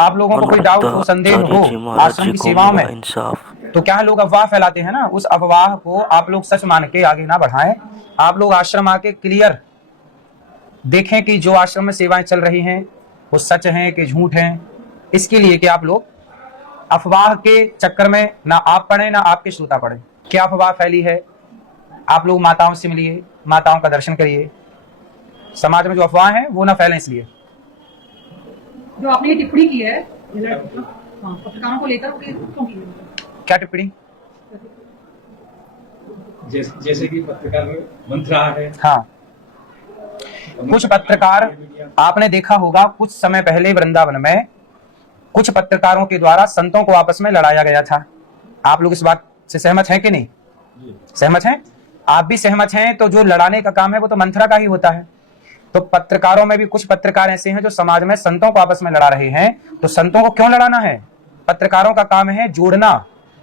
आप लोगों को कोई डाउट हो, संदेह जी हो महाराज आश्रम जी की को सेवाओं मिला में, इंसाफ। तो क्या लोग अफवाह फैलाते हैं ना, उस अफवाह को आप लोग सच मान के आगे ना बढ़ाएं। आप लोग आश्रम आके क्लियर देखें कि जो आश्रम में सेवाएं चल रही हैं वो सच हैं कि झूठ हैं। इसके लिए कि आप लोग अफवाह के चक्कर में ना आप पढ़े ना आपके श्रोता पढ़े। क्या अफवाह फैली है? आप लोग माताओं से मिलिए, माताओं का दर्शन करिए। समाज में जो अफवाह है वो ना फैलें। इसलिए जो आपने ये टिप्पणी की है पत्रकारों को लेकर, क्यों की है? क्या टिप्पणी? जैसे कि पत्रकार मंत्र रहा है। हाँ, कुछ पत्रकार, आपने देखा होगा कुछ समय पहले वृंदावन में कुछ पत्रकारों के द्वारा संतों को आपस में लड़ाया गया था। आप लोग इस बात से सहमत हैं कि नहीं? सहमत हैं? आप भी सहमत हैं? तो जो लड़ाने का काम है वो तो मंत्रा का ही होता है। तो पत्रकारों में भी कुछ पत्रकार ऐसे हैं जो समाज में संतों को आपस में लड़ा रहे हैं। तो संतों को क्यों लड़ाना है? पत्रकारों का काम है जोड़ना,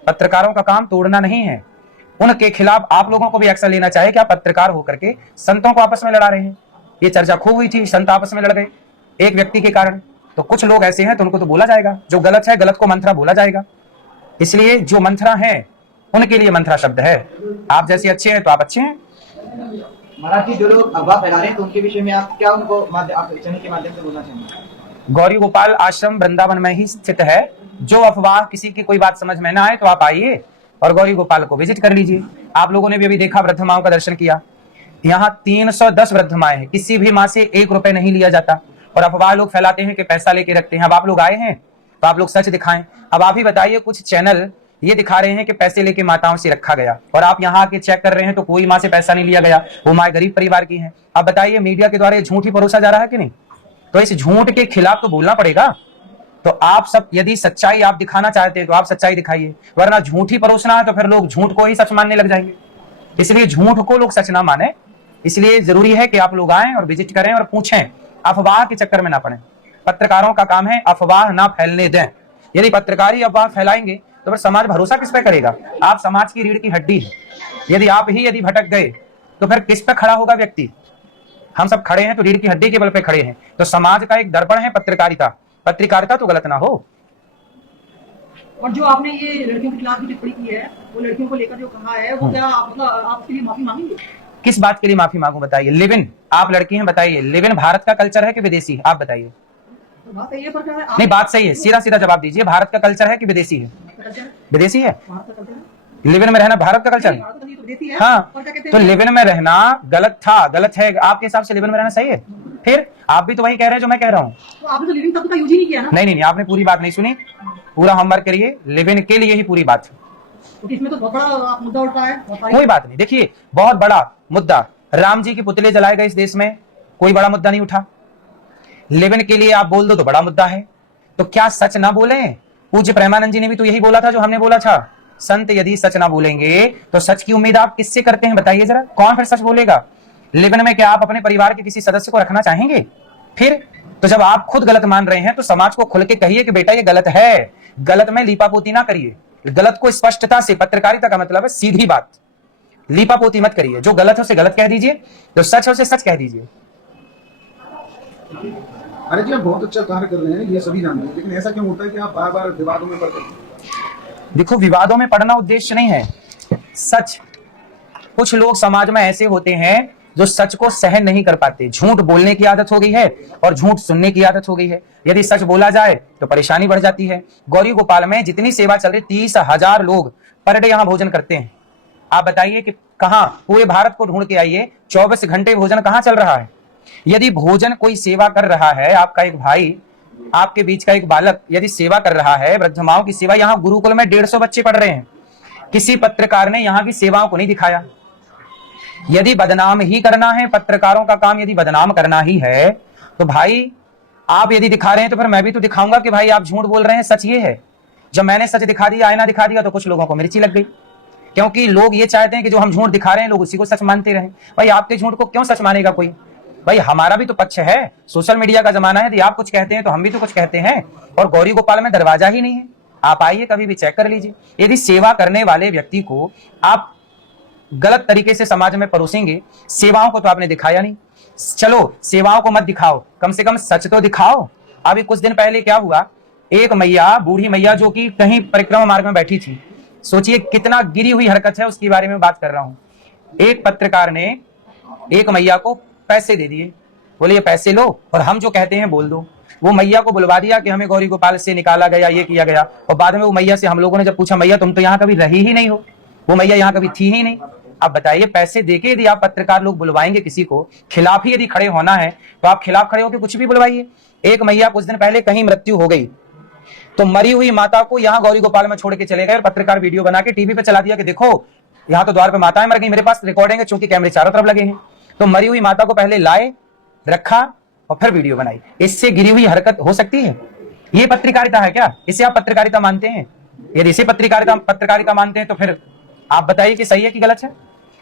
पत्रकारों का काम तोड़ना नहीं है। उनके खिलाफ आप लोगों को भी एक्शन लेना चाहिए। क्या पत्रकार होकर के संतों को आपस में लड़ा रहे हैं? ये चर्चा खूब हुई थी, संत आपस में लड़ गए एक व्यक्ति के कारण। तो कुछ लोग ऐसे हैं तो उनको तो बोला जाएगा, जो गलत है गलत को मंत्रा बोला जाएगा। इसलिए जो मंत्रा है उनके लिए मंत्रा शब्द है। आप जैसे अच्छे हैं तो आप अच्छे हैं। महाराज जी, जो लोग अफवाह फैला रहे हैं तो उनके विषय में आप क्या उनको आप चैनल के माध्यम से बोलना चाहेंगे? गौरी गोपाल आश्रम वृंदावन में ही स्थित है। जो अफवाह किसी की कोई बात समझ में ना आए तो आप आइए और गौरी गोपाल को विजिट कर लीजिए। आप लोगों ने भी अभी देखा, वृद्ध माओं का दर्शन किया। यहाँ 310 वृद्ध माएं हैं, किसी भी माँ से 1 रुपए नहीं लिया जाता। और अफवाह लोग फैलाते हैं कि पैसा लेके रखते हैं। अब आप लोग आए हैं तो आप लोग सच दिखाएं। अब आप ही बताइए, कुछ चैनल ये दिखा रहे हैं कि पैसे लेके माताओं से रखा गया, और आप यहाँ आके चेक कर रहे हैं तो कोई माँ से पैसा नहीं लिया गया, वो माँ गरीब परिवार की है। अब बताइए, मीडिया के द्वारा ये झूठ ही परोसा जा रहा है कि नहीं? तो इस झूठ के खिलाफ तो बोलना पड़ेगा। तो आप सब यदि सच्चाई आप दिखाना चाहते हैं तो आप सच्चाई दिखाइए, वरना झूठ ही परोसना है तो फिर लोग झूठ को ही सच मानने लग जाएंगे। इसलिए झूठ को लोग सच ना माने। इसलिए जरूरी है कि आप लोग आएं और विजिट करें और पूछें, अफवाह के चक्कर में ना पड़े। पत्रकारों का काम है अफवाह ना फैलने दें। यदि पत्रकार ही अफवाह फैलाएंगे तो फिर समाज भरोसा किस पे करेगा? आप समाज की रीढ़ की हड्डी है। यदि आप ही यदि भटक गए तो फिर किस पे खड़ा होगा व्यक्ति? हम सब खड़े हैं तो रीढ़ की हड्डी के बल पे खड़े हैं। तो समाज का एक दर्पण है पत्रकारिता। पत्रकारिता तो गलत ना हो। और जो आपने ये लड़कियों के खिलाफ टिप्पणी की है, वो लड़कियों को लेकर जो कहा है, वो क्या मतलब आप उसके लिए माफी मांगेंगे? किस बात के लिए माफी मांगू बताइए? लिव इन, आप लड़की हैं बताइए, लिव इन भारत का कल्चर है कि विदेशी? आप बताइए। बात सही है, पर क्या है? नहीं, बात सही है, सीधा सीधा जवाब दीजिए। भारत का कल्चर है कि विदेशी है? विदेशी है। लिव इन में रहना भारत का कल्चर है। हाँ, तो लिव इन में रहना गलत था, गलत है। आपके हिसाब से लिव इन में रहना सही है? फिर आप भी तो वही कह रहे हैं जो मैं कह रहा हूँ। तो आपने तो लिविंग शब्द का यूज ही नहीं किया ना? नहीं, आपने पूरी बात नहीं सुनी। पूरा होमवर्क करिए, लिव इन के लिए ही पूरी बात। तो इसमें तो बहुत बड़ा मुद्दा उठता है। कोई बात नहीं, देखिए बहुत बड़ा मुद्दा, राम जी के पुतले जलाए गए इस देश में, कोई बड़ा मुद्दा नहीं उठा। लिव इन के लिए आप बोल दो तो बड़ा मुद्दा है। तो क्या सच ना बोले? पूज्य प्रेमानंद जी ने भी तो यही बोला था जो हमने बोला था। संत यदि सच ना बोलेंगे तो सच की उम्मीद आप किससे करते हैं बताइए जरा? कौन फिर सच बोलेगा? लिव इन में क्या आप अपने परिवार के किसी सदस्य को रखना चाहेंगे? फिर तो जब आप खुद गलत मान रहे हैं तो समाज को खुल के कहिए कि बेटा ये गलत है। गलत में लीपापोती ना करिए, गलत को स्पष्टता से, पत्रकारिता का मतलब है सीधी बात, लीपापोती मत करिए। जो गलत है उसे गलत कह दीजिए, जो सच है उसे सच कह दीजिए। अरे जी, आप बहुत अच्छा कार्य कर रहे हैं, ये सभी जानते हैं, लेकिन ऐसा क्यों होता है कि आप बार बार विवादों में पड़ते हैं? देखो, विवादों में पड़ना उद्देश्य नहीं है। सच, कुछ लोग समाज में ऐसे होते हैं जो सच को सहन नहीं कर पाते। झूठ बोलने की आदत हो गई है और झूठ सुनने की आदत हो गई है। यदि सच बोला जाए तो परेशानी बढ़ जाती है। गौरी गोपाल में जितनी सेवा चल रही, 30,000 लोग पर डे यहाँ भोजन करते हैं। आप बताइए कि कहां, पूरे भारत को ढूंढ के आइए, 24 घंटे भोजन कहां चल रहा है? यदि भोजन कोई सेवा कर रहा है, आपका एक भाई, आपके बीच का एक बालक यदि सेवा कर रहा है, वृद्ध माओं की सेवा, यहाँ गुरुकुल में 150 बच्चे पढ़ रहे हैं। किसी पत्रकार ने यहाँ की सेवाओं को नहीं दिखाया। यदि बदनाम ही करना है, पत्रकारों का काम यदि बदनाम करना ही है, तो भाई आप यदि दिखा रहे हैं तो फिर मैं भी तो दिखाऊंगा कि भाई आप झूठ बोल रहे हैं, सच ये है। जब मैंने सच दिखा दिया, आईना दिखा दिया, तो कुछ लोगों को मिर्ची लग गई, क्योंकि लोग ये चाहते हैं कि जो हम झूठ दिखा रहे हैं लोग उसी को सच मानते रहे। भाई आपके झूठ को क्यों सच मानेगा कोई? भाई हमारा भी तो पक्ष है। सोशल मीडिया का जमाना है, यदि आप कुछ कहते हैं तो हम भी तो कुछ कहते हैं। और गौरी गोपाल में दरवाजा ही नहीं है, आप आइए कभी भी चेक कर लीजिए। यदि सेवा करने वाले व्यक्ति को आप गलत तरीके से समाज में परोसेंगे, सेवाओं को तो आपने दिखाया नहीं। चलो सेवाओं को मत दिखाओ, कम से कम सच तो दिखाओ। अभी कुछ दिन पहले क्या हुआ, एक मैया, बूढ़ी मैया जो कि कहीं परिक्रमा मार्ग में बैठी थी, सोचिए कितना गिरी हुई हरकत है, उसके बारे में बात कर रहा हूं। एक पत्रकार ने एक मैया को पैसे दे दिए, बोले ये पैसे लो और हम जो कहते हैं बोल दो। वो मैया को बुलवा दिया कि हमें गौरी गोपाल से निकाला गया, ये किया गया। और बाद में वो मैया से हम लोगों ने जब पूछा, मैया तुम तो यहाँ कभी रही ही नहीं हो, वो मैया यहाँ कभी थी ही नहीं। अब बताइए, पैसे देके यदि आप पत्रकार लोग बुलवाएंगे किसी को, खिलाफ ही यदि खड़े होना है तो आप खिलाफ खड़े होकर कुछ भी बुलवाइए। एक मैया कुछ दिन पहले कहीं मृत्यु हो गई, तो मरी हुई माता को यहाँ गौरी गोपाल में छोड़ के चले गए और पत्रकार वीडियो बना के टीवी पे चला दिया कि देखो यहाँ तो द्वार पे माताएं मर गई। मेरे पास रिकॉर्डिंग है, चूंकि कैमरे चारों तरफ लगे हैं। तो मरी हुई माता को पहले लाए, रखा और फिर वीडियो बनाई। इससे गिरी हुई हरकत हो सकती है? ये पत्रकारिता है क्या? इसे आप पत्रकारिता मानते हैं? यदि इसे पत्रकारिता मानते हैं तो फिर आप बताइए कि सही है कि गलत है।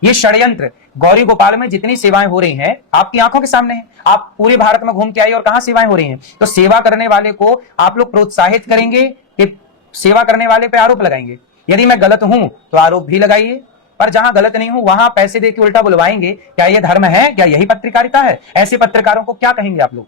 ये षड्यंत्र, गौरी गोपाल में जितनी सेवाएं हो रही हैं आपकी आंखों के सामने है। आप पूरे भारत में घूम के आइए और कहां सेवाएं हो रही हैं। तो सेवा करने वाले को आप लोग प्रोत्साहित करेंगे कि सेवा करने वाले पे आरोप लगाएंगे? यदि मैं गलत हूं तो आरोप भी लगाइए, पर जहां गलत नहीं हूं वहां पैसे देके उल्टा बुलवाएंगे। क्या ये धर्म है? क्या यही पत्रकारिता है? ऐसे पत्रकारों को क्या कहेंगे आप लोग?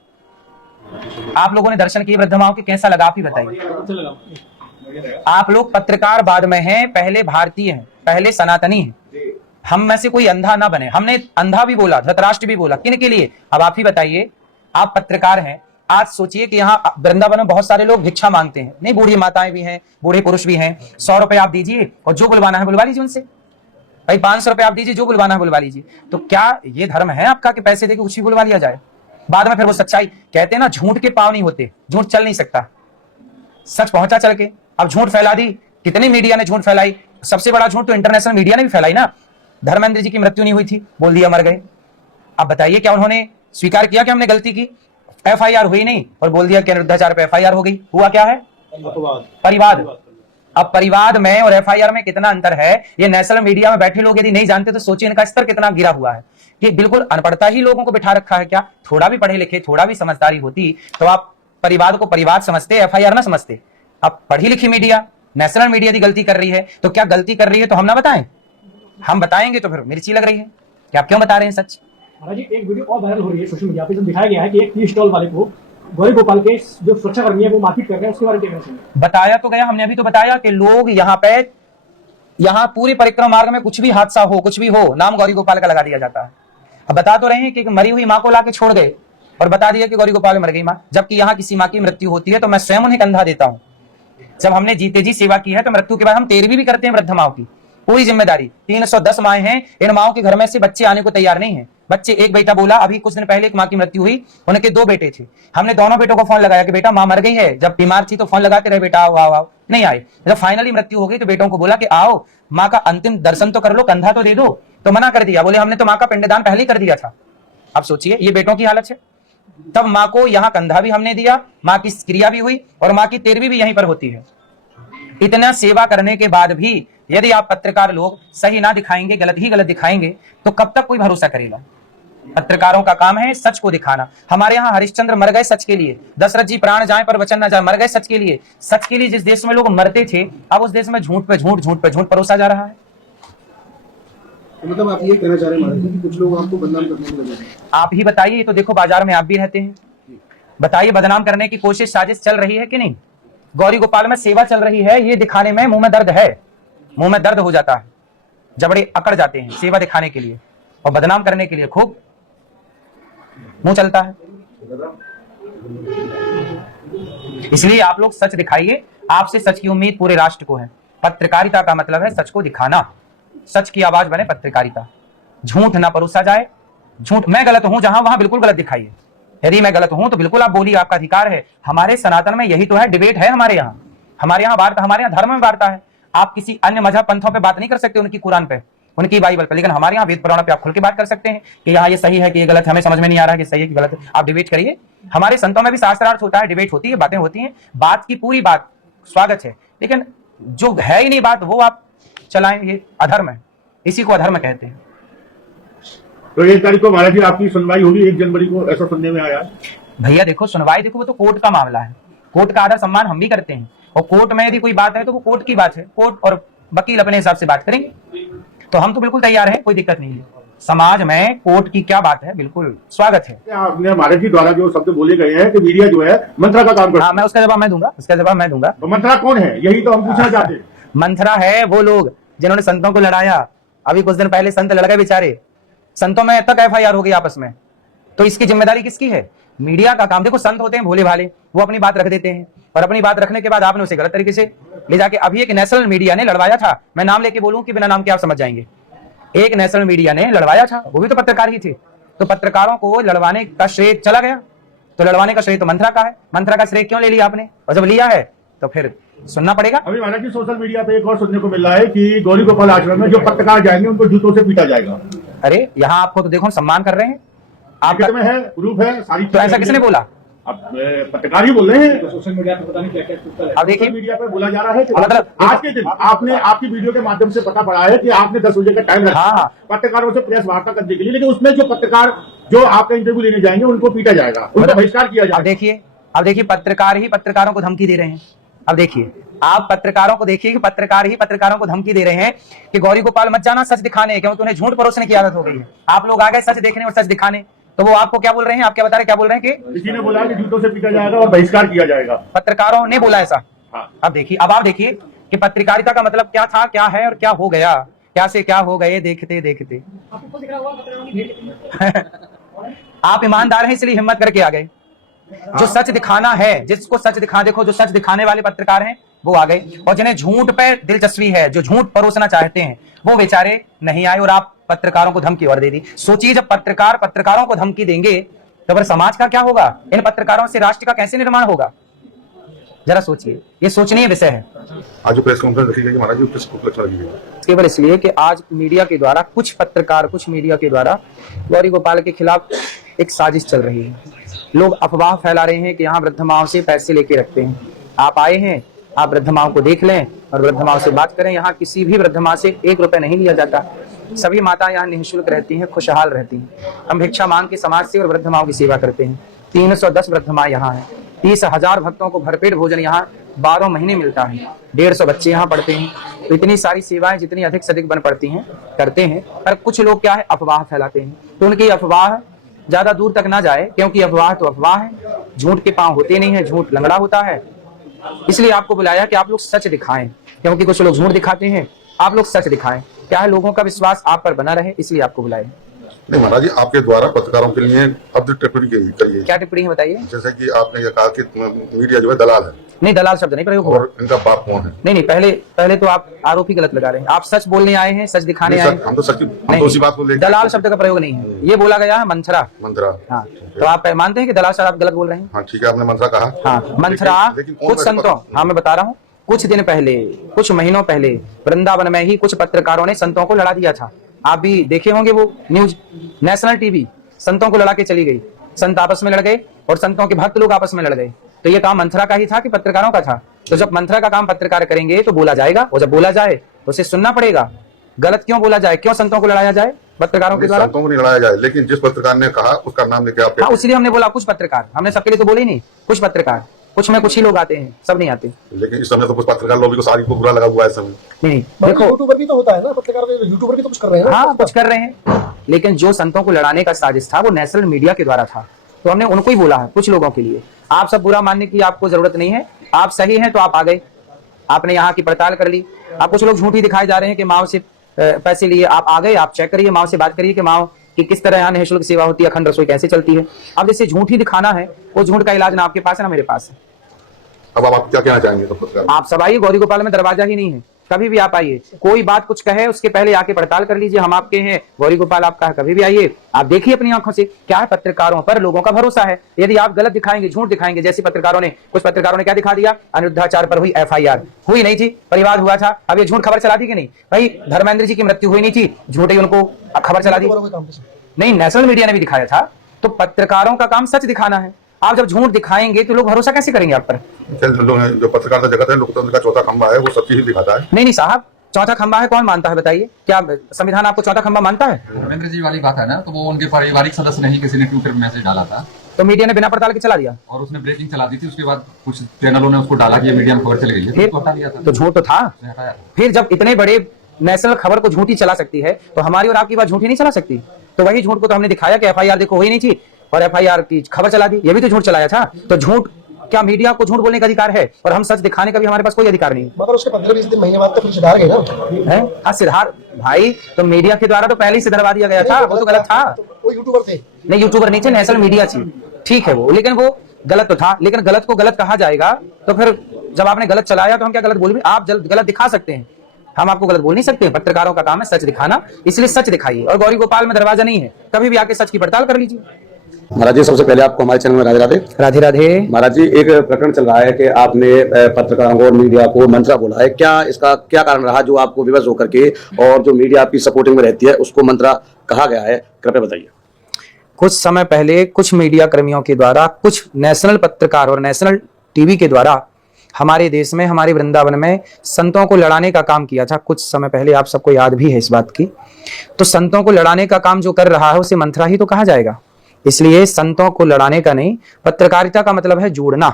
आप लोगों ने दर्शन किए वृद्ध माओं के, कैसा लगा आप ही बताइए। आप लोग पत्रकार बाद में हैं, पहले भारतीय हैं, पहले सनातनी हैं। हम में से कोई अंधा ना बने। हमने अंधा भी बोला, धृतराष्ट्र भी बोला, किन के लिए? अब आप ही बताइए। आप पत्रकार हैं, आज सोचिए कि यहाँ वृंदावन में बहुत सारे लोग भिक्षा मांगते हैं, नहीं, बूढ़ी माताएं भी हैं, बूढ़े पुरुष भी हैं। 100 रुपए आप दीजिए और जो बुलवाना है बुलवा लीजिए उनसे। भाई 500 रुपए आप दीजिए, जो बुलवाना है बुलवा लीजिए। तो क्या ये धर्म है आपका कि पैसे देके कुछ भी बुलवा लिया जाए? बाद में फिर वो सच्चाई कहते हैं ना, झूठ के पांव नहीं होते, झूठ चल नहीं सकता, सच पहुंचा चल के। अब झूठ फैला दी, कितनी मीडिया ने झूठ फैलाई। सबसे बड़ा झूठ तो इंटरनेशनल मीडिया ने भी फैलाई ना। धर्मेंद्र जी की मृत्यु नहीं हुई थी, बोल दिया मर गए। अब बताइए, क्या उन्होंने स्वीकार किया कि हमने गलती की? FIR हुई नहीं और बोल दिया कि अनिरुद्धाचार्य पे FIR हो गई। हुआ क्या है? परिवाद। अब परिवाद में और FIR में कितना अंतर है, ये नेशनल मीडिया में बैठे लोग यदि नहीं जानते तो सोचिए इनका स्तर कितना गिरा हुआ है। कि बिल्कुल अनपढ़ता ही लोगों को बिठा रखा है। क्या थोड़ा भी पढ़े लिखे, थोड़ा भी समझदारी होती तो आप परिवाद को परिवाद समझते, FIR ना समझते। अब पढ़ी लिखी मीडिया, नेशनल मीडिया यदि गलती कर रही है तो क्या गलती कर रही है तो हम ना बताएं? हम बताएंगे तो फिर मिर्ची लग रही है कि आप क्यों बता रहे हैं सच। महाराज जी, एक वीडियो और वायरल हो रही है सोशल मीडिया पे, जब दिखाया गया है कि एक टी स्टॉल वाले को गौरी गोपाल के जो सुरक्षाकर्मी है वो मारपीट कर रहे हैं, उसके बारे में बताया तो गया, हमने अभी तो बताया कि लोग यहाँ पूरी परिक्रमा मार्ग में कुछ भी हादसा हो, कुछ भी हो, नाम गौरी गोपाल का लगा दिया जाता है। अब बता तो रहे हैं कि मरी हुई माँ को लाके छोड़ गए और बता दिया कि गौरी गोपाल मर गई माँ। जबकि यहाँ किसी माँ की मृत्यु होती है तो मैं स्वयं उन्हें कंधा देता हूँ। जब हमने जीते जी सेवा की है तो मृत्यु के बाद हम तेरहवीं भी करते हैं वृद्ध माओं की, पूरी जिम्मेदारी। 310 माएँ हैं, इन माओं के घर में से बच्चे आने को तैयार नहीं है। बच्चे, एक बेटा बोला अभी कुछ दिन पहले एक माँ की मृत्यु हुई, उनके 2 बेटे थे। हमने दोनों बेटों को फोन लगाया कि बेटा माँ मर गई है। जब बीमार थी तो फोन लगाते रहे, बेटा आओ आओ आओ, नहीं आए। जब फाइनली मृत्यु हो गई तो बेटों को बोला कि आओ माँ का अंतिम दर्शन तो कर लो, कंधा तो दे दो। तो मना कर दिया, बोले हमने तो माँ का पिंडदान पहले ही कर दिया था। अब सोचिए ये बेटों की हालत है। तब माँ को यहाँ कंधा भी हमने दिया, माँ की क्रिया भी हुई और माँ की 13वीं भी यहीं पर होती है। इतना सेवा करने के बाद भी यदि आप पत्रकार लोग सही ना दिखाएंगे, गलत ही गलत दिखाएंगे तो कब तक कोई भरोसा करेगा? पत्रकारों का काम है सच को दिखाना। हमारे यहाँ हरिश्चंद्र मर गए सच के लिए, दशरथ जी प्राण जाए पर वचन न जाए, मर गए सच के लिए। सच के लिए जिस देश में लोग मरते थे, अब उस देश में झूठ पे झूठ, झूठ पे झूठ परोसा जा रहा है। तो मतलब आप ये कहना चाह रहे हैं महाराज जी कि कुछ लोग आपको बदनाम करने के लगे हैं? आप ही बताइए, ये तो देखो बाजार में आप भी रहते हैं, बताइए बदनाम करने की कोशिश, साजिश चल रही है कि नहीं? गौरी गोपाल में सेवा चल रही है, ये दिखाने में मुंह में दर्द है, मुंह में दर्द हो जाता है, जबड़े अकड़ जाते हैं सेवा दिखाने के लिए, और बदनाम करने के लिए खूब मुंह चलता है। इसलिए आप लोग सच दिखाइए, आपसे सच की उम्मीद पूरे राष्ट्र को है। पत्रकारिता का मतलब है सच को दिखाना, सच की आवाज बने पत्रकारिता। झूठ ना परोसा जाए, झूठ, मैं गलत हूं जहां वहां बिल्कुल गलत दिखाइए। यदि मैं गलत हूं तो बिल्कुल आप बोलिए, आपका अधिकार है। हमारे सनातन में यही तो है, डिबेट है हमारे यहाँ वार्ता, हमारे यहाँ धर्म में वार्ता है। आप किसी अन्य मजहब पंथों पे बात नहीं कर सकते, उनकी कुरान पे, उनकी बाइबल पे, लेकिन हमारे यहाँ वेद पुराण पे आप खुल के बात कर सकते हैं कि यहाँ ये सही है कि ये गलत है, हमें समझ में नहीं आ रहा कि सही है कि गलत है। आप डिबेट करिए। हमारे संतों में भी शास्त्रार्थ होता है, डिबेट होती है, बातें होती हैं, बात की पूरी बात स्वागत है, लेकिन जो है ही नहीं बात वो आप चलाएं, ये अधर्म है, इसी को अधर्म कहते हैं। तो 1 तारीख को महाराज जी आपकी सुनवाई होगी, 1 जनवरी को, ऐसा सुनने में आया। भैया देखो सुनवाई, देखो वो तो कोर्ट का मामला है, कोर्ट का आदर सम्मान हम भी करते हैं, और कोर्ट में यदि कोई बात है तो वो कोर्ट की बात है, कोर्ट और वकील अपने हिसाब से बात करेंगे। तो हम तो बिल्कुल तैयार हैं, कोई दिक्कत नहीं है, समाज में कोर्ट की क्या बात है, बिल्कुल स्वागत है। आपने महाराज जी द्वारा जो शब्द बोले गए हैं कि मीडिया जो है मंत्रा का काम करता हाँ, मैं उसका जवाब मैं दूंगा, उसका जवाब मैं दूंगा। तो मंत्रा कौन है, यही तो हम पूछना चाहते हैं। मंथरा है वो लोग जिन्होंने संतों को लड़ाया। अभी कुछ दिन पहले संत लड़ गए बेचारे, संतों में तक FIR हो गई आपस में। तो इसकी जिम्मेदारी किसकी है? मीडिया का काम। देखो, संत होते हैं भोले भाले, वो अपनी बात रख देते हैं, और अपनी बात रखने के बाद आपने उसे गलत तरीके से ले जाके, अभी एक नेशनल मीडिया ने लड़वाया था, मैं नाम लेके बोलूं कि बिना नाम के आप समझ जाएंगे। एक नेशनल मीडिया ने लड़वाया था, वो भी तो पत्रकार ही थे। तो पत्रकारों को लड़वाने का श्रेय चला गया, तो लड़वाने का श्रेय तो मंथरा का है। मंथरा का श्रेय क्यों ले लिया आपने? और जब लिया है तो फिर सुनना पड़ेगा। अभी महाराज जी सोशल मीडिया पे एक और सुनने को मिल रहा है कि गौरी गोपाल आश्रम में जो पत्रकार जाएंगे उनको जूतों से पीटा जाएगा। अरे यहाँ आपको तो देखो सम्मान कर रहे हैं आप, में है, प्रूफ है, सारी तो ऐसा किसने बोला? अब पत्रकार ही बोल रहे हैं। तो सोशल मीडिया पे पता नहीं क्या क्या चलता है। अब देखिए, सोशल मीडिया पे बोला जा रहा है कि मतलब आज के दिन आपने आपकी वीडियो के माध्यम से पता पड़ा है कि आपने 10 बजे का टाइम रखा हाँ। पत्रकारों से प्रेस वार्ता करने के लिए, लेकिन उसमें जो पत्रकार जो आपका इंटरव्यू लेने जाएंगे उनको पीटा जाएगा, उनका बहिष्कार किया अब जाएगा। देखिए पत्रकार ही पत्रकारों को धमकी दे रहे हैं। अब देखिए, आप पत्रकारों को देखिए कि पत्रकार ही पत्रकारों को धमकी दे रहे हैं कि गौरी गोपाल मत जाना सच दिखाने, क्योंकि उन्हें झूठ परोसने की आदत हो गई है। आप लोग आ गए सच देखने और सच दिखाने, तो वो आपको क्या बोल रहे हैं? आप क्या बता रहे, क्या बोल रहे हैं कि किसी ने बोला कि जूतों से पीटा जाएगा और बहिष्कार किया जाएगा। पत्रकारों ने बोला ऐसा? हाँ। अब आप देखिए कि पत्रकारिता का मतलब क्या था, क्या है और क्या हो गया, क्या से क्या हो गए देखते देखते। आपको दिख रहा होगा पत्रकारों की भीड़। आप ईमानदार हैं इसलिए हिम्मत करके आ गए। जो सच दिखाना है, जिसको सच दिखा, देखो जो सच दिखाने वाले पत्रकार हैं वो आ गए, और जिन्हें झूठ पे दिलचस्पी है, जो झूठ परोसना चाहते हैं, वो बेचारे नहीं आए, और आप पत्रकारों को धमकी और दे दी। सोचिए, जब पत्रकार पत्रकारों को धमकी देंगे तो फिर समाज का क्या होगा? इन पत्रकारों से राष्ट्र का कैसे निर्माण होगा? जरा सोचिए, ये सोचनीय विषय है। आज जो प्रेस कॉन्फ्रेंस रखी गई महाराज जी, प्रेस कॉन्फ्रेंस रखी गई केवल इसलिए कि आज मीडिया के द्वारा कुछ पत्रकार, कुछ मीडिया के द्वारा गौरी गोपाल के खिलाफ एक साजिश चल रही है। लोग अफवाह फैला रहे हैं कि यहाँ वृद्ध माओं से पैसे लेके रखते हैं। आप आए हैं, आप वृद्ध माओं को देख लें और वृद्ध माओं से बात करें। यहाँ किसी भी वृद्ध माँ से 1 रुपए नहीं लिया जाता। सभी माता यहाँ निःशुल्क रहती हैं, खुशहाल रहती हैं। हम भिक्षा मांग के समाज से और वृद्ध माओं की सेवा करते हैं। 310 वृद्ध माँ यहाँ है। 30,000 भक्तों को भरपेट भोजन यहाँ 12 महीने मिलता है। 150 बच्चे यहाँ पढ़ते हैं। तो इतनी सारी सेवाएं जितनी अधिक से अधिक बन पड़ती हैं करते हैं, पर कुछ लोग क्या है, अफवाह फैलाते हैं। तो उनकी अफवाह ज्यादा दूर तक ना जाए, क्योंकि अफवाह तो अफवाह है, झूठ के पांव होते नहीं है, झूठ लंगड़ा होता है। इसलिए आपको बुलाया कि आप लोग सच दिखाएं, क्योंकि कुछ लोग झूठ दिखाते हैं, आप लोग सच दिखाएं। क्या है, लोगों का विश्वास आप पर बना रहे, इसलिए आपको बुलाया। नहीं महाराज जी, आपके द्वारा पत्रकारों के लिए अब टिप्पणी करिए। क्या टिप्पणी है बताइए? जैसे कि आपने ये कहा कि मीडिया जो है दलाल है। नहीं, दलाल शब्द नहीं प्रयोग हुआ। और इनका बाप कौन है? नहीं, पहले तो आप आरोप ही गलत लगा रहे हैं। आप सच बोलने आए हैं, सच दिखाने आए हैं। हम तो उसी बात को लेकर, दलाल शब्द का प्रयोग नहीं है, ये बोला गया है मंथरा। मंत्रा। तो आप मानते हैं कि दलाल शब्द आप गलत बोल रहे हैं? हाँ ठीक है, आपने मंत्रा कहा। हाँ, मंथरा। कुछ संतों, हाँ मैं बता रहा हूँ, कुछ दिन पहले, कुछ महीनों पहले वृंदावन में ही कुछ पत्रकारों ने संतों को लड़ा दिया था। आप भी देखे होंगे वो न्यूज, नेशनल टीवी संतों को लड़ा के चली गई। संत आपस में लड़ गए और संतों के भक्त लोग आपस में लड़ गए। तो ये काम मंथरा का ही था कि पत्रकारों का था? तो जब मंथरा का काम पत्रकार करेंगे तो बोला जाएगा, और जब बोला जाए तो उसे सुनना पड़ेगा। गलत क्यों बोला जाए, क्यों संतों को लड़ाया जाए पत्रकारों के द्वारा? संतों को नहीं लड़ाया जाए, लेकिन जिस पत्रकार ने कहा उसका नाम लेके आप। हाँ, इसलिए हमने बोला कुछ पत्रकार, हमने सबके लिए तो बोले नहीं, कुछ पत्रकार, कुछ में कुछ ही लोग आते हैं, सब नहीं आते। लेकिन इस समय तो कुछ पत्रकार लोग को सारी को बुरा लगा हुआ है इस समय। नहीं, देखो यूट्यूबर भी तो होता है ना, पत्रकार यूट्यूबर भी तो कुछ कर रहे हैं। हाँ, कुछ कर रहे हैं, लेकिन जो संतों को लड़ाने का साजिश था वो नेशनल मीडिया के द्वारा था। तो हमने उनको ही बोला है, कुछ लोगों के लिए। आप सब बुरा मानने की आपको जरूरत नहीं है। आप सही हैं तो आप आ गए, आपने यहाँ की पड़ताल कर ली। आप कुछ लोग झूठी दिखाए जा रहे हैं कि माओ से पैसे लिए, आप आ गए, आप चेक करिए, माओ से बात करिए कि माओ कि किस तरह यहाँ निःशुल्क सेवा होती है, अखंड रसोई कैसे चलती है। अब जैसे झूठ ही दिखाना है, वो झूठ का इलाज ना आपके पास है ना मेरे पास है। अब आप क्या कहना चाहेंगे? तो आप सब आइए, गौरी गोपाल में दरवाजा ही नहीं है, कभी भी आप आइए। कोई बात कुछ कहे उसके पहले आके पड़ताल कर लीजिए, हम आपके हैं, गौरी गोपाल आपका है, कभी भी आइए, आप देखिए अपनी आंखों से। क्या है, पत्रकारों पर लोगों का भरोसा है। यदि आप गलत दिखाएंगे, झूठ दिखाएंगे, जैसे कुछ पत्रकारों ने क्या दिखा दिया, अनिरुद्धाचार्य पर हुई FIR हुई नहीं थी, परिवाद हुआ था, अब ये झूठ खबर चला दी कि नहीं? भाई धर्मेंद्र जी की मृत्यु हुई नहीं थी, झूठे उनको खबर चला दी। नहीं, नेशनल मीडिया ने भी दिखाया था। तो पत्रकारों का काम सच दिखाना है। आप जब झूठ दिखाएंगे तो लोग भरोसा कैसे करेंगे आप पर? जो पत्रकारिता जगत है, लोकतंत्र का चौथा खंभा है, वो सच्ची ही दिखाता है। नहीं साहब, चौथा खंबा है, कौन मानता है बताइए? क्या संविधान आपको चौथा खंबा मानता है? धर्मेंद्र जी वाली बात है ना, तो वो उनके पारिवारिक सदस्य नहीं, किसी ने ट्विटर में मैसेज डाला था, तो मीडिया ने बिना पड़ताल के चला दिया और उसने ब्रेकिंग चला दी थी। उसके बाद कुछ चैनलों ने उसको डाला कि ये मीडिया में खबर चल गई है, फिर तो हटा दिया था। तो झूठ तो था। हटाया। फिर जब इतने बड़े नेशनल खबर को झूठी चला सकती है तो हमारी और आपकी बात झूठी नहीं चला सकती। तो वही झूठ को तो हमने दिखाया कि एफआईआर देखो हुई नहीं थी और एफआईआर की खबर चला दी, ये भी तो झूठ चलाया था। तो झूठ, क्या मीडिया को झूठ बोलने का अधिकार है और हम सच दिखाने का भी हमारे पास कोई अधिकार नहीं मगर उसके 15-20 दिन महीने बाद तो फिर सुधार गए ना है। हाँ सुधार भाई, तो मीडिया के द्वारा तो पहले ही सुधरवा दिया गया था, वो तो गलत था। वो यूट्यूबर थे, नहीं यूट्यूबर नहीं थे, नेशनल मीडिया थी, ठीक है वो, लेकिन वो गलत तो था। लेकिन गलत को गलत कहा जाएगा तो फिर जब आपने गलत चलाया तो हम क्या गलत बोल, आप गलत दिखा सकते हैं, हम आपको गलत बोल नहीं सकते। पत्रकारों का काम है सच दिखाना, इसलिए सच दिखाइए। और गौरी गोपाल में दरवाजा नहीं है, कभी भी आके सच की पड़ताल कर लीजिए। महाराज जी, सबसे पहले आपको हमारे चैनल में राधे राधे। राधे राधे। महाराज जी, एक प्रकरण चल रहा है कि आपने पत्रकारों को और मीडिया को मंत्रा बोला है, क्या इसका क्या कारण रहा जो आपको विवश होकर के और जो मीडिया आपकी सपोर्टिंग में रहती है उसको मंत्रा कहा गया है, कृपया बताइए। कुछ समय पहले कुछ मीडिया कर्मियों के द्वारा, कुछ नेशनल पत्रकार और नेशनल टीवी के द्वारा हमारे देश में, हमारे वृंदावन में संतों को लड़ाने का काम किया था। कुछ समय पहले, आप सबको याद भी है इस बात की। तो संतों को लड़ाने का काम जो कर रहा है उसे मंत्रा ही तो कहा जाएगा। इसलिए संतों को लड़ाने का नहीं, पत्रकारिता का मतलब है जोड़ना,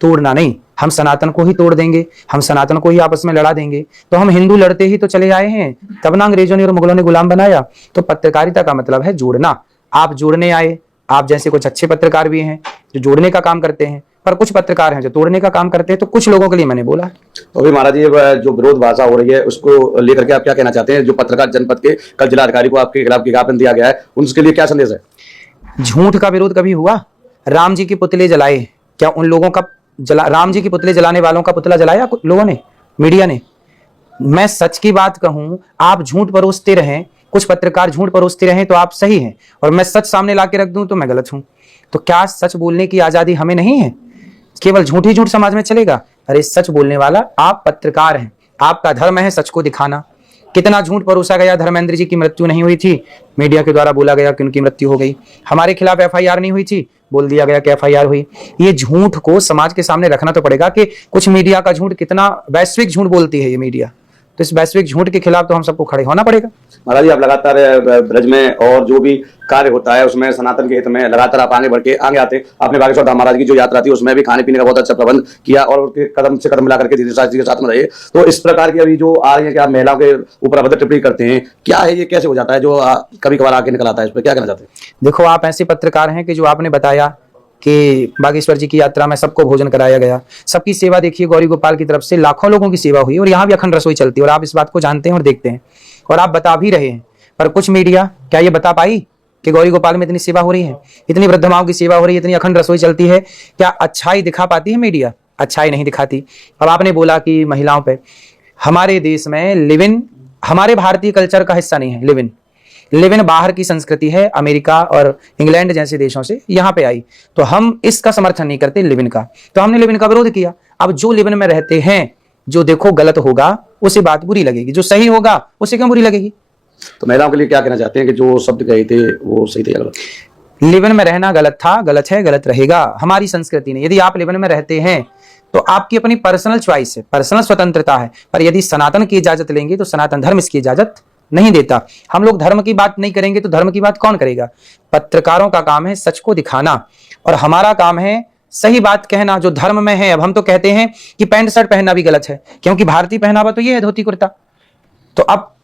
तोड़ना नहीं। हम सनातन को ही तोड़ देंगे, हम सनातन को ही आपस में लड़ा देंगे तो हम हिंदू लड़ते ही तो चले आए हैं, तब ना अंग्रेजों ने और मुगलों ने गुलाम बनाया। तो पत्रकारिता का मतलब है जोड़ना। आप जोड़ने आए, आप जैसे कुछ अच्छे पत्रकार भी हैं जो जोड़ने का काम करते हैं, पर कुछ पत्रकार हैं जो तोड़ने का काम करते हैं। तो कुछ लोगों के लिए मैंने बोला। तो अभी महाराज जी, जो विरोध भाषा हो रही है उसको लेकर के आप क्या कहना चाहते हैं? जो पत्रकार जनपद के कल जिलाधिकारी को आपके खिलाफ ज्ञापन दिया गया है, उनके लिए क्या संदेश है? झूठ का विरोध कभी हुआ? राम जी के पुतले जलाए, क्या उन लोगों का राम जी के पुतले जलाने वालों का पुतला जलाया लोगों ने, मीडिया ने? मैं सच की बात कहूं, आप झूठ परोसते रहें, कुछ पत्रकार झूठ परोसते रहें तो आप सही हैं, और मैं सच सामने ला के रख दूं तो मैं गलत हूं। तो क्या सच बोलने की आजादी हमें नहीं है? केवल झूठ ही झूठ समाज में चलेगा? अरे सच बोलने वाला आप पत्रकार हैं, आपका धर्म है सच को दिखाना। कितना झूठ परोसा गया, धर्मेंद्र जी की मृत्यु नहीं हुई थी, मीडिया के द्वारा बोला गया कि उनकी मृत्यु हो गई। हमारे खिलाफ एफआईआर नहीं हुई थी, बोल दिया गया कि एफआईआर हुई। ये झूठ को समाज के सामने रखना तो पड़ेगा कि कुछ मीडिया का झूठ कितना वैश्विक झूठ बोलती है ये मीडिया। तो इस वैश्विक झूठ के खिलाफ तो हम सबको खड़े होना पड़ेगा। महाराज जी, आप लगातार ब्रज में और जो भी कार्य होता है उसमें सनातन के हित में लगातार आप आगे बढ़ के आगे आते। आपने बागेश्वर धाम महाराज की जो यात्रा थी उसमें भी खाने पीने का बहुत अच्छा प्रबंध किया और उनके कदम से कदम मिला करके धीरे शास्त्री के साथ में रहे। तो इस प्रकार की अभी जो आ रही है कि आप महिलाओं के ऊपर अभद्र टिप्पणी करते हैं, क्या है ये, कैसे हो जाता है जो कभी कभार आगे निकल आता है? इस पर क्या कहना चाहते हैं? देखो, आप ऐसे पत्रकार हैं कि जो आपने बताया कि बागेश्वर जी की यात्रा में सबको भोजन कराया गया, सबकी सेवा देखिए, गौरी गोपाल की तरफ से लाखों लोगों की सेवा हुई और यहाँ भी अखंड रसोई चलती है और आप इस बात को जानते हैं और देखते हैं और आप बता भी रहे हैं। पर कुछ मीडिया क्या ये बता पाई कि गौरी गोपाल में इतनी सेवा हो रही है, इतनी वृद्ध माओं की सेवा हो रही है, इतनी अखंड रसोई चलती है? क्या अच्छाई दिखा पाती है मीडिया? अच्छाई नहीं दिखाती। अब आपने बोला कि महिलाओं पे, हमारे देश में लिव इन हमारे भारतीय कल्चर का हिस्सा नहीं है। लिव इन बाहर की संस्कृति है, अमेरिका और इंग्लैंड जैसे देशों से यहाँ पे आई, तो हम इसका समर्थन नहीं करते लिव इन का, तो हमने लिव इन का विरोध किया। अब जो लिव इन में रहते हैं, जो देखो गलत होगा उसे बात बुरी लगेगी, जो सही होगा उसे क्यों बुरी लगेगी? तो महिलाओं के लिए क्या कहना चाहते हैं कि जो शब्द कहे थे वो सही थे या गलत? लिव इन में रहना गलत था, गलत है, गलत रहेगा। हमारी संस्कृति ने, यदि आप लिव इन में रहते हैं तो आपकी अपनी पर्सनल चॉइस है, पर्सनल स्वतंत्रता है, पर यदि सनातन की इजाजत लेंगे तो सनातन धर्म इसकी इजाजत नहीं देता। हम लोग धर्म की बात नहीं करेंगे तो धर्म की बात कौन करेगा? पत्रकारों का काम है सच को दिखाना और हमारा काम है सही बात कहना जो धर्म में है। अब हम तो कहते हैं कि पैंट शर्ट पहनना भी गलत है, क्योंकि भारतीय पहनावा तो ये है धोती कुर्ता। तो अब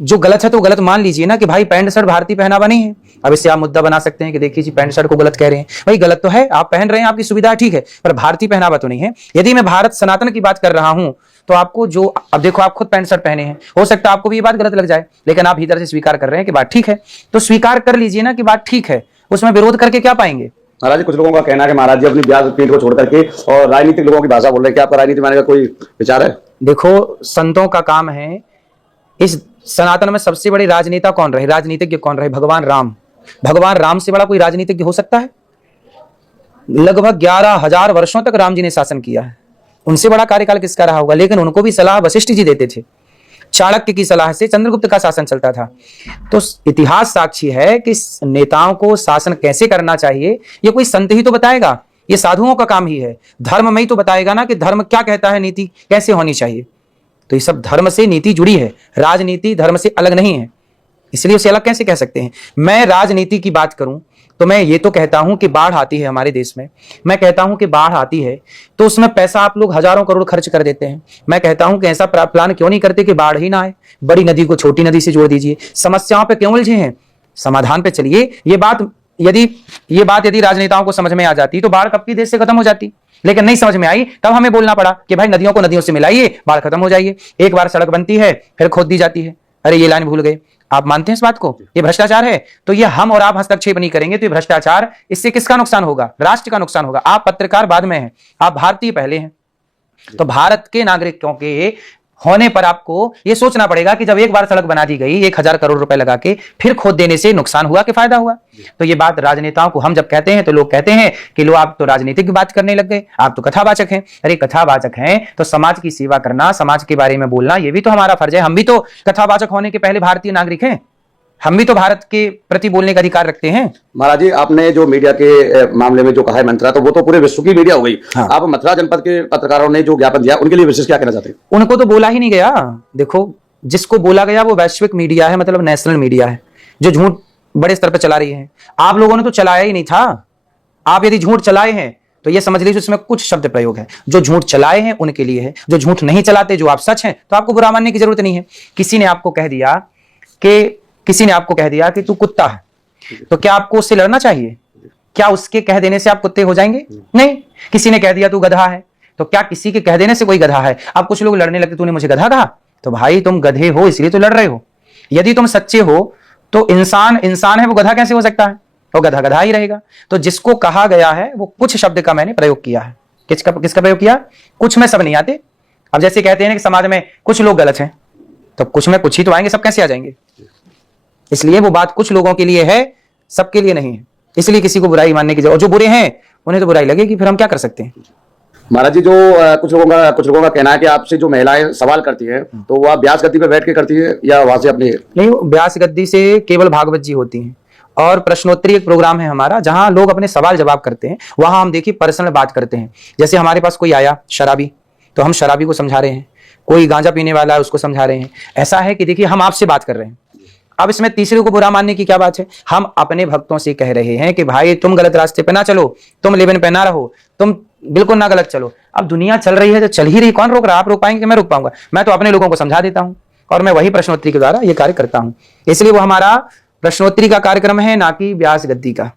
जो गलत है तो गलत मान लीजिए ना कि भाई पैंट शर्ट भारतीय पहनावा नहीं है। अब इससे आप मुद्दा बना सकते हैं कि देखिए जी पैंट शर्ट को गलत कह रहे हैं। भाई गलत तो है, आप पहन रहे हैं, आपकी सुविधा ठीक है, पर भारतीय पहनावा तो नहीं है। यदि मैं भारत सनातन की बात कर रहा हूं तो आपको जो, अब देखो आप खुद पैंट शर्ट पहने हैं, हो सकता है आपको भी ये बात गलत लग जाए, लेकिन आप भीतर से स्वीकार कर रहे हैं कि बात ठीक है, तो स्वीकार कर लीजिए ना कि बात ठीक है, उसमें विरोध करके क्या पाएंगे? महाराज जी, कुछ लोगों का कहना है कि महाराज जी अपनी ब्याज पीठ को छोड़ करके और राजनीतिक लोगों की भाषा बोल रहे हैं, क्या आपका राजनीति मानने का कोई विचार है? देखो, संतों का काम है, इस सनातन में सबसे बड़े राजनेता कौन रहे, राजनीतिज्ञ कौन रहे? भगवान राम। भगवान राम से बड़ा कोई राजनीतिज्ञ हो सकता है? लगभग 11,000 वर्षों तक राम जी ने शासन किया है, उनसे बड़ा कार्यकाल किसका रहा होगा? लेकिन उनको भी सलाह वशिष्ठ जी देते थे, चाणक्य की सलाह से चंद्रगुप्त का शासन चलता था। तो इतिहास साक्षी है कि नेताओं को शासन कैसे करना चाहिए ये कोई संत ही तो बताएगा, ये साधुओं का काम ही है। धर्म में ही तो बताएगा ना कि धर्म क्या कहता है, नीति कैसे होनी चाहिए। तो ये सब धर्म से नीति जुड़ी है, राजनीति धर्म से अलग नहीं है, इसलिए उसे अलग कैसे कह सकते हैं? मैं राजनीति की बात करूं तो मैं ये तो कहता हूं कि बाढ़ आती है हमारे देश में, मैं कहता हूं कि बाढ़ आती है तो उसमें पैसा आप लोग हजारों करोड़ खर्च कर देते हैं। मैं कहता हूं कि ऐसा प्लान क्यों नहीं करते कि बाढ़ ही ना आए, बड़ी नदी को छोटी नदी से जोड़ दीजिए। समस्याओं पे क्यों उलझे हैं, समाधान पे चलिए। ये बात यदि राजनेताओं को समझ में आ जाती तो बाढ़ कब की देश से खत्म हो जाती, लेकिन नहीं समझ में आई, तब हमें बोलना पड़ा कि भाई नदियों को नदियों से मिलाइए, बाढ़ खत्म हो जाइए। एक बार सड़क बनती है फिर खोद दी जाती है, अरे ये लाइन भूल गए। आप मानते हैं इस बात को, ये भ्रष्टाचार है। तो ये हम और आप हस्तक्षेप नहीं करेंगे तो ये भ्रष्टाचार, इससे किसका नुकसान होगा, राष्ट्र का नुकसान होगा। आप पत्रकार बाद में हैं, आप भारतीय पहले हैं। तो भारत के नागरिकों के होने पर आपको यह सोचना पड़ेगा कि जब एक बार सड़क बना दी गई 1000 करोड़ रुपए लगा के, फिर खोद देने से नुकसान हुआ कि फायदा हुआ। तो ये बात राजनेताओं को हम जब कहते हैं तो लोग कहते हैं कि लो आप तो राजनीतिक की बात करने लग गए, आप तो कथावाचक हैं। अरे कथावाचक हैं तो समाज की सेवा करना, समाज के बारे में बोलना, ये भी तो हमारा फर्ज है। हम भी तो कथावाचक होने के पहले भारतीय नागरिक हैं, हम भी तो भारत के प्रति बोलने का अधिकार रखते हैं। महाराज जी, आपने जो मीडिया के मामले में जो कहा है मंत्रा, तो वो तो पूरे विश्व की मीडिया हो गई। हाँ। आप मथुरा जनपद के पत्रकारों ने जो ज्ञापन दिया उनके लिए विशेष क्या कहना चाहते हैं? उनको तो बोला ही नहीं गया। देखो, जिसको बोला गया वो वैश्विक मीडिया है, मतलब नेशनल मीडिया है, जो झूठ बड़े स्तर पर चला रही है। आप लोगों ने तो चलाया ही नहीं था। आप यदि झूठ चलाए हैं तो ये समझ लीजिए उसमें कुछ शब्द प्रयोग है। जो झूठ चलाए हैं उनके लिए है, जो झूठ नहीं चलाते, जो आप सच हैं, तो आपको बुरा मानने की जरूरत नहीं है। किसी ने आपको कह दिया कि तू कुत्ता है, तो क्या आपको उससे लड़ना चाहिए? क्या उसके कह देने से आप कुत्ते हो जाएंगे? नहीं। किसी ने कह दिया तू गधा है, तो क्या किसी के कह देने से कोई गधा है? अब कुछ लोग लड़ने लगते, तूने मुझे गधा कहा, तो भाई तुम गधे हो इसलिए तो लड़ रहे हो। यदि तुम सच्चे हो तो इंसान है, वो गधा कैसे हो सकता है? वो गधा ही रहेगा। तो जिसको कहा गया है वो कुछ शब्द का मैंने प्रयोग किया है। किसका प्रयोग किया? कुछ में सब नहीं आते। अब जैसे कहते हैं कि समाज में कुछ लोग गलत हैं, तो कुछ में कुछ ही तो आएंगे, सब कैसे आ जाएंगे? इसलिए वो बात कुछ लोगों के लिए है, सबके लिए नहीं है। इसलिए किसी को बुराई मानने की जरूरत, जो बुरे हैं उन्हें तो बुराई लगेगी, फिर हम क्या कर सकते हैं? महाराज जी, जो कुछ लोगों का कहना है कि आपसे जो महिलाएं सवाल करती हैं तो वह व्यास गद्दी पे बैठ के करती है या वहां से अपने? नहीं, व्यास गद्दी से केवल भागवत जी होती हैं, और प्रश्नोत्तरी एक प्रोग्राम है हमारा जहां लोग अपने सवाल जवाब करते हैं। वहां हम देखिए पर्सनल बात करते हैं। जैसे हमारे पास कोई आया शराबी, तो हम शराबी को समझा रहे हैं। कोई गांजा पीने वाला है, उसको समझा रहे हैं। ऐसा है कि देखिए हम आपसे बात कर रहे हैं। अब इसमें तीसरे को बुरा मानने की क्या बात है? हम अपने भक्तों से कह रहे हैं कि भाई तुम गलत रास्ते पे ना चलो, तुम लेवन पे ना रहो, तुम बिल्कुल ना गलत चलो। अब दुनिया चल रही है तो चल ही रही, कौन रोक रहा? आप रोक पाएंगे कि मैं रोक पाऊंगा? मैं तो अपने लोगों को समझा देता हूं, और मैं वही प्रश्नोत्तरी के द्वारा ये कार्य करता हूं। इसलिए वो हमारा प्रश्नोत्तरी का कार्यक्रम है, ना कि व्यास गद्दी का।